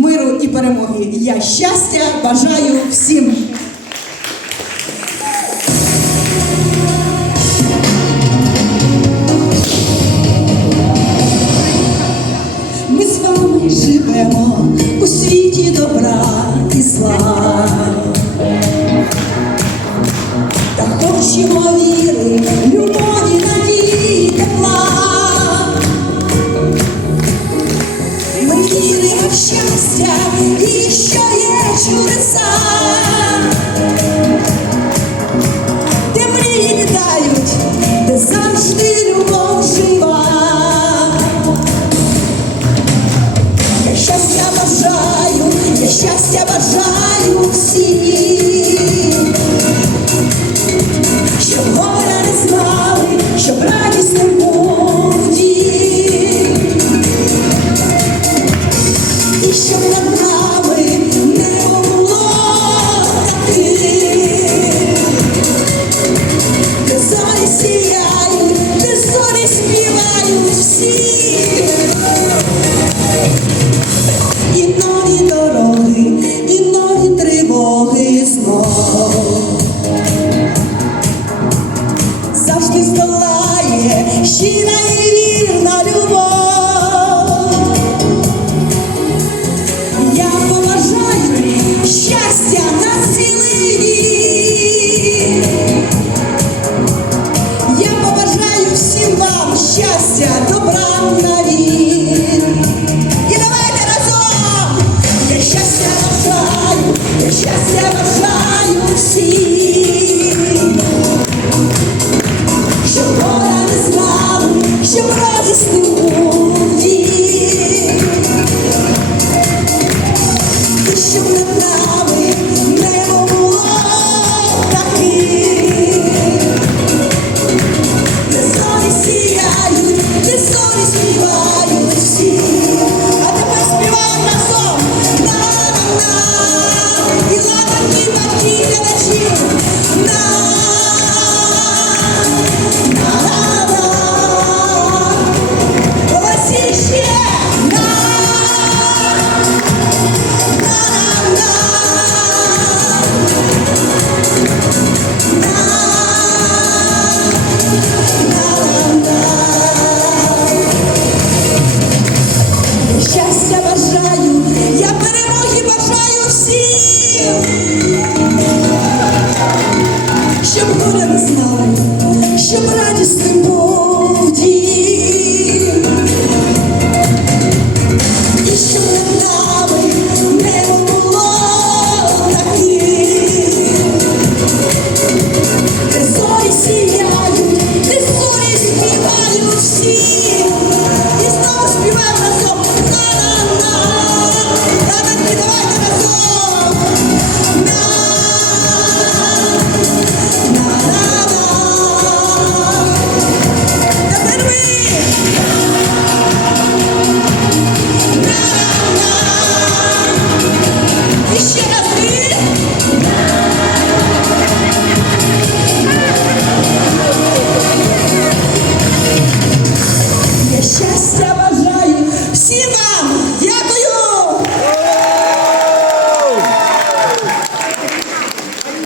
миру і перемоги. Я щастя бажаю всім. Ми з вами живемо у світі добра і зла. Та хочемо віри, любові, щастя і що є чудеса. І нові дороги, і нові тривоги знов. Завжди здолає щира і вірна любов. Я поважаю щастя на цілий. щастя, добра на навік. І давайте разом! Я щастя бажаю, я щастя бажаю всім, щоб вода не знав, щоб радість був він. І щоб не правив.